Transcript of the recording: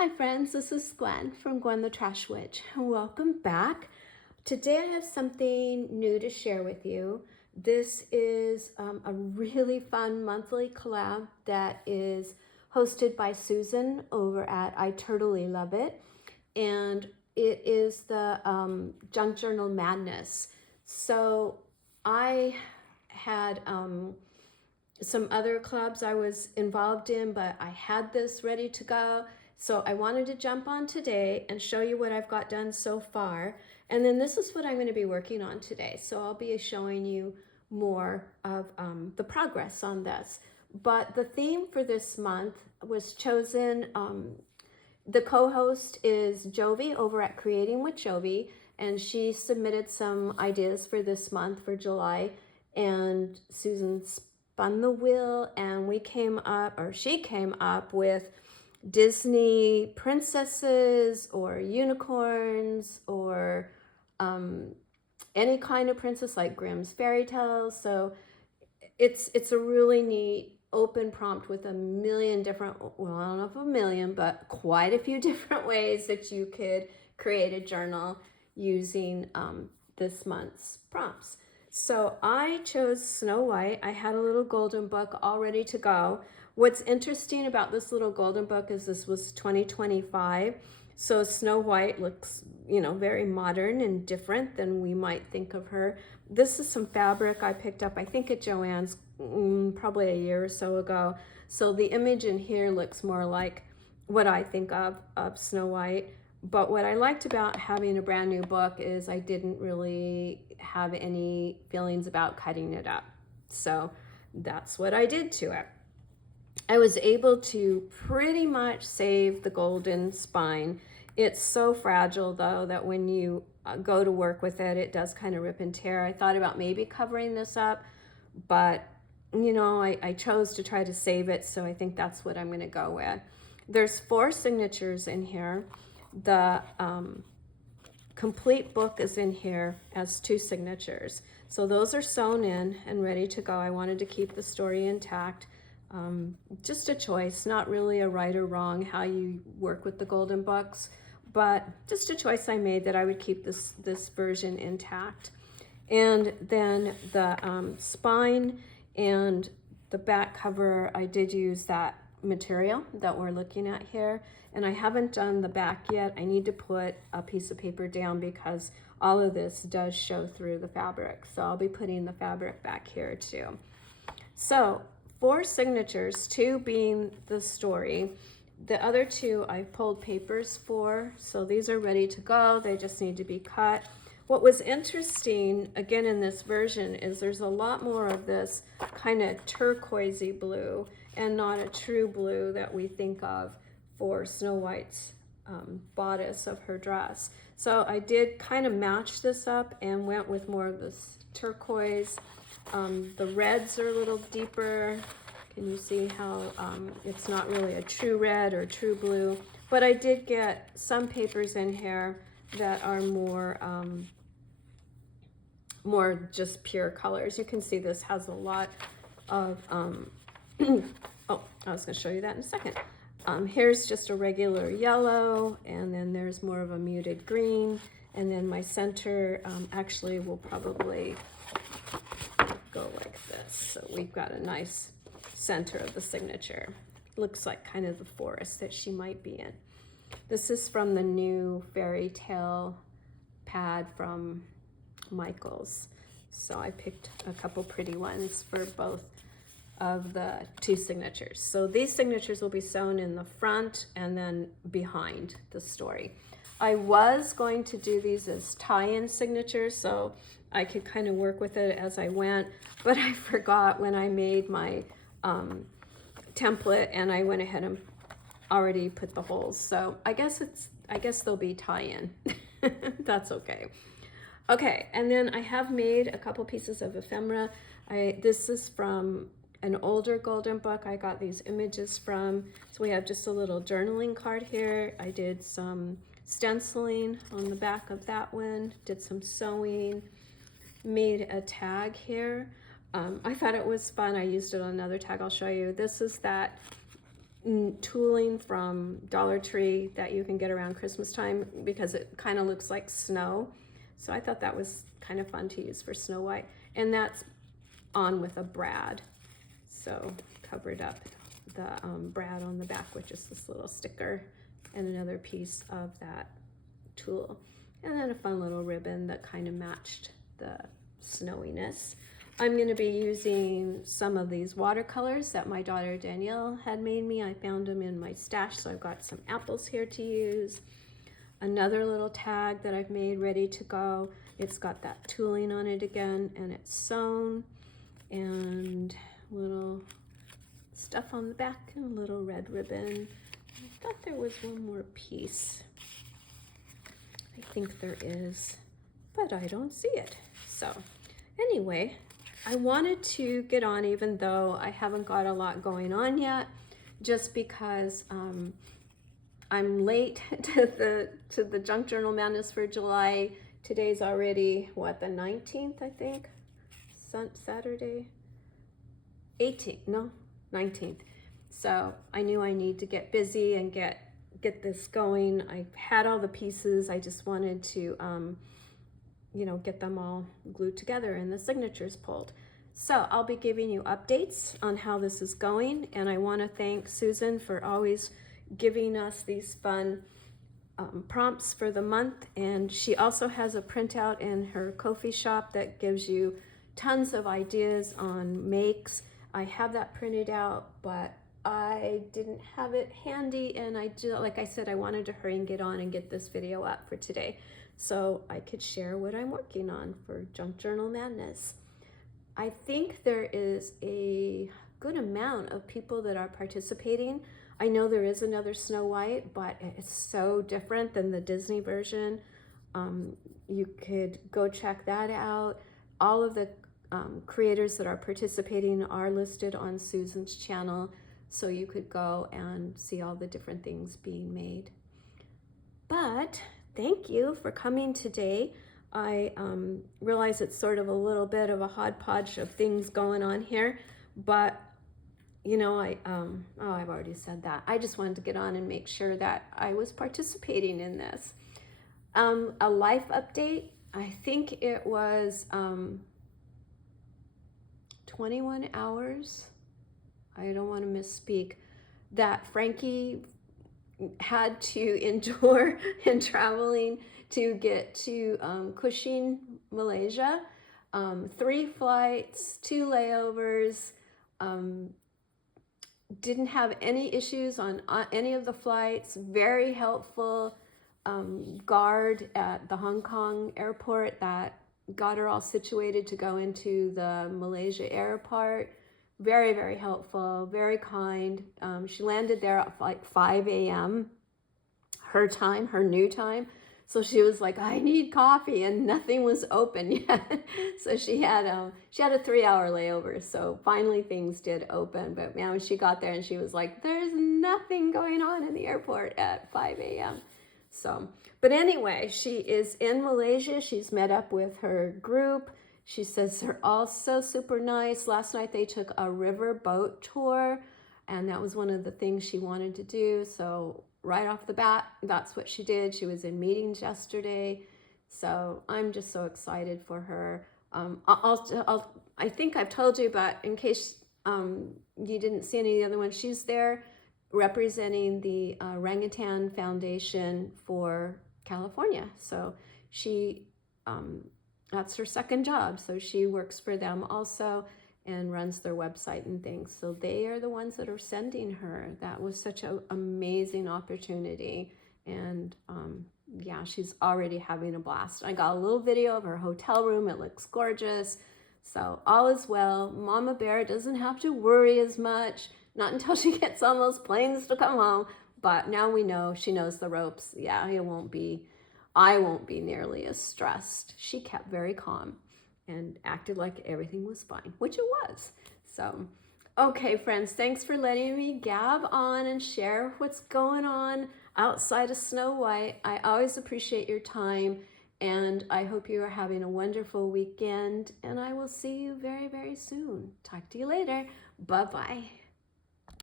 Hi friends, this is Gwen from Gwen the Trash Witch. Welcome back. Today I have something new to share with you. This is a really fun monthly collab that is hosted by Susan over at I Totally Love It. And it is the Junk Journal Madness. So I had some other clubs I was involved in, but I had this ready to go. So I wanted to jump on today and show you what I've got done so far. And then this is what I'm going to be working on today. So I'll be showing you more of the progress on this. But the theme for this month was chosen. The co-host is Jovi over at Creating with Jovi, and she submitted some ideas for this month for July. And Susan spun the wheel, and we came up, or she came up with Disney princesses or unicorns or any kind of princess like Grimm's fairy tales. So it's a really neat open prompt with a million different, well, I don't know if a million, but quite a few different ways that you could create a journal using this month's prompts. So I chose Snow White. I had a little golden book all ready to go. What's interesting about this little golden book is this was 2025. So Snow White looks, very modern and different than we might think of her. This is some fabric I picked up, I think at Joann's probably a year or so ago. So the image in here looks more like what I think of Snow White. But what I liked about having a brand new book is I didn't really have any feelings about cutting it up. So that's what I did to it. I was able to pretty much save the golden spine. It's so fragile though that when you go to work with it, it does kind of rip and tear. I thought about maybe covering this up, but I chose to try to save it, so I think that's what I'm going to go with. There's 4 signatures in here. The complete book is in here as 2 signatures. So those are sewn in and ready to go. I wanted to keep the story intact. Just a choice, not really a right or wrong how you work with the golden books, but just a choice I made that I would keep this version intact. And then the spine and the back cover, I did use that material that we're looking at here, and I haven't done the back yet. I need to put a piece of paper down because all of this does show through the fabric, so I'll be putting the fabric back here too. So 4 signatures, 2 being the story. The other 2 I pulled papers for, so these are ready to go. They just need to be cut. What was interesting, again, in this version is there's a lot more of this kind of turquoisey blue and not a true blue that we think of for Snow White's bodice of her dress. So I did kind of match this up and went with more of this turquoise. The reds are a little deeper. Can you see how it's not really a true red or true blue? But I did get some papers in here that are more just pure colors. You can see this has a lot of, oh, I was gonna show you that in a second. Here's just a regular yellow, and then there's more of a muted green, and then my center actually will probably go like this. So we've got a nice center of the signature. Looks like kind of the forest that she might be in. This is from the new fairy tale pad from Michael's. So I picked a couple pretty ones for both of the 2 signatures. So these signatures will be sewn in the front and then behind the story. I was going to do these as tie-in signatures so I could kind of work with it as I went, but I forgot when I made my template, and I went ahead and already put the holes. So I guess they'll be tie-in. That's okay. Okay, and then I have made a couple pieces of ephemera. This is from an older golden book I got these images from. So we have just a little journaling card here. I did some stenciling on the back of that one, did some sewing, made a tag here. I thought it was fun. I used it on another tag I'll show you. This is that tooling from Dollar Tree that you can get around Christmas time because it kind of looks like snow. So I thought that was kind of fun to use for Snow White. And that's on with a brad. So covered up the brad on the back with just this little sticker and another piece of that tulle. And then a fun little ribbon that kind of matched the snowiness. I'm going to be using some of these watercolors that my daughter Danielle had made me. I found them in my stash, so I've got some apples here to use. Another little tag that I've made ready to go. It's got that tooling on it again, and it's sewn, and little stuff on the back and a little red ribbon. I thought there was one more piece. I think there is, but I don't see it. So anyway, I wanted to get on even though I haven't got a lot going on yet, just because I'm late to the Junk Journal Madness for July. Today's already, what, the 19th, I think? Saturday? 18th, no, 19th. So I knew I need to get busy and get this going. I had all the pieces. I just wanted to, you know, get them all glued together and the signatures pulled. So I'll be giving you updates on how this is going. And I want to thank Susan for always giving us these fun prompts for the month. And she also has a printout in her Ko-fi shop that gives you tons of ideas on makes. I have that printed out, but I didn't have it handy, and like I said, I wanted to hurry and get on and get this video up for today so I could share what I'm working on for Junk Journal Madness. I think there is a good amount of people that are participating. I know there is another Snow White, but it's so different than the Disney version. You could go check that out. All of the creators that are participating are listed on Susan's channel, so you could go and see all the different things being made. But thank you for coming today. I realize it's sort of a little bit of a hodgepodge of things going on here, but you know, I've already said that. I just wanted to get on and make sure that I was participating in this. A life update, I think it was 21 hours. I don't want to misspeak, that Frankie had to endure in traveling to get to Kuching, Malaysia. 3 flights, 2 layovers, didn't have any issues on any of the flights. Very helpful guard at the Hong Kong airport that got her all situated to go into the Malaysia airport. Very, very helpful, very kind. She landed there at like 5 a.m. her time, her new time. So she was like, I need coffee, and nothing was open yet. So she had a 3-hour layover. So finally things did open. But man, when she got there and she was like, there's nothing going on in the airport at 5 a.m. So, but anyway, she is in Malaysia. She's met up with her group. She says they're all so super nice. Last night they took a river boat tour, and that was one of the things she wanted to do. So right off the bat, that's what she did. She was in meetings yesterday. So I'm just so excited for her. I think I've told you, but in case you didn't see any of the other ones, she's there representing the Orangutan Foundation for California. So she, that's her second job. So she works for them also and runs their website and things. So they are the ones that are sending her. That was such an amazing opportunity. And yeah, she's already having a blast. I got a little video of her hotel room. It looks gorgeous. So all is well. Mama Bear doesn't have to worry as much, not until she gets on those planes to come home. But now we know, she knows the ropes. Yeah, I won't be nearly as stressed. She kept very calm and acted like everything was fine, which it was. So, okay, friends, thanks for letting me gab on and share what's going on outside of Snow White. I always appreciate your time, and I hope you are having a wonderful weekend, and I will see you very, very soon. Talk to you later. Bye-bye.